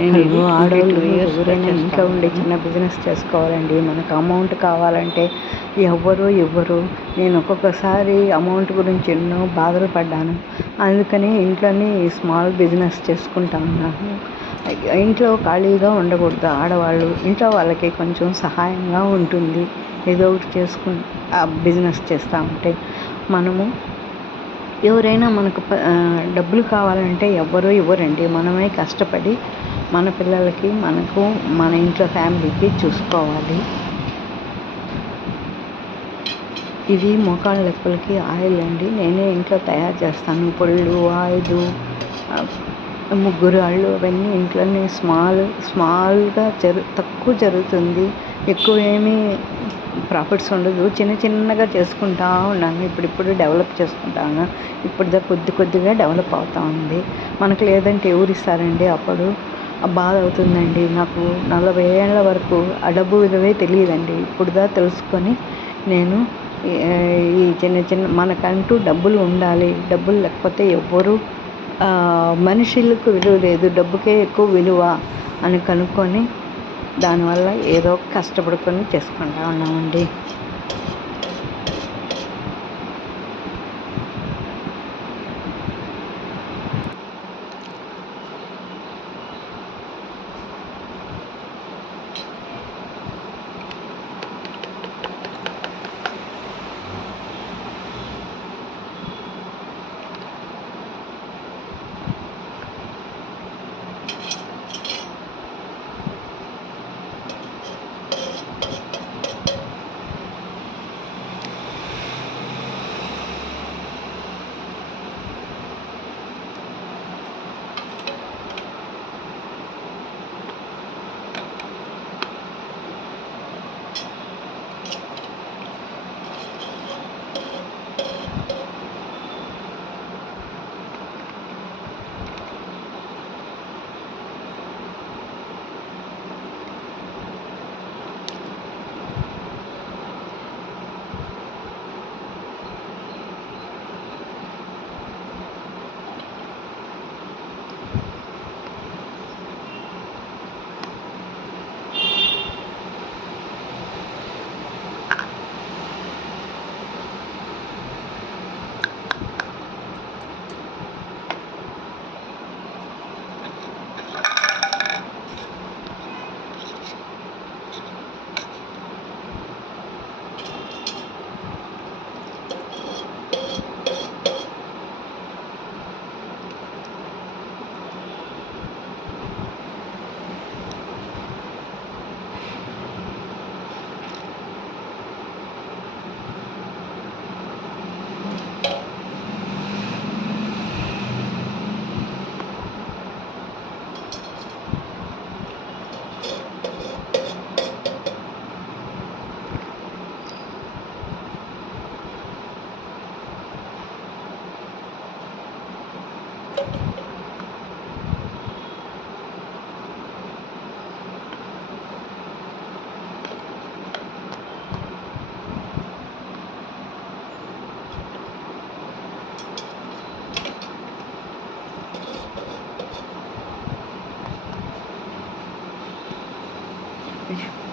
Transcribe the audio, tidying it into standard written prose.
నేను ఆడవాళ్ళు ఎవరైనా ఇంట్లో ఉండి చిన్న బిజినెస్ చేసుకోవాలండి. మనకు అమౌంట్ కావాలంటే ఎవ్వరు ఇవ్వరు. నేను ఒక్కొక్కసారి అమౌంట్ గురించి ఎన్నో బాధలు పడ్డాను. అందుకని ఇంట్లోనే స్మాల్ బిజినెస్ చేసుకుంటా ఉన్నాను. ఇంట్లో ఖాళీగా ఉండకూడదు ఆడవాళ్ళు. ఇంట్లో వాళ్ళకి కొంచెం సహాయంగా ఉంటుంది. ఏదో ఒకటి బిజినెస్ చేస్తూ ఉంటే మనము ఎవరైనా మనకు డబ్బులు కావాలంటే ఎవ్వరూ ఇవ్వరండి. మనమే కష్టపడి మన పిల్లలకి, మనకు, మన ఇంట్లో ఫ్యామిలీకి చూసుకోవాలి. ఇది మోకాళ్ళ నొప్పులకి ఆయిల్ అండి. నేనే ఇంట్లో తయారు చేస్తాను. పళ్ళు, ఆయిల్, ముగ్గురు అళ్ళు అవన్నీ ఇంట్లోనే స్మాల్గా తక్కువ జరుగుతుంది. ఎక్కువ ఏమీ ప్రాఫిట్స్ ఉండదు. చిన్నగా చేసుకుంటా ఉన్నాను. ఇప్పుడిప్పుడు డెవలప్ చేసుకుంటాను. ఇప్పుడు కొద్దిగా డెవలప్ అవుతూ ఉంది. మనకు లేదంటే ఎవరు ఇస్తారండి? అప్పుడు బాధ అవుతుందండి. నాకు 40 ఏళ్ళ వరకు ఆ డబ్బు విలువే తెలియదండి. ఇప్పుడుదా తెలుసుకొని నేను ఈ చిన్న మనకంటూ డబ్బులు ఉండాలి. డబ్బులు లేకపోతే ఎవ్వరూ మనుషులకు విలువ లేదు, డబ్బుకే ఎక్కువ విలువ అని కనుక్కొని దానివల్ల ఏదో కష్టపడుకొని చేసుకుంటా ఉన్నామండి. Thank you.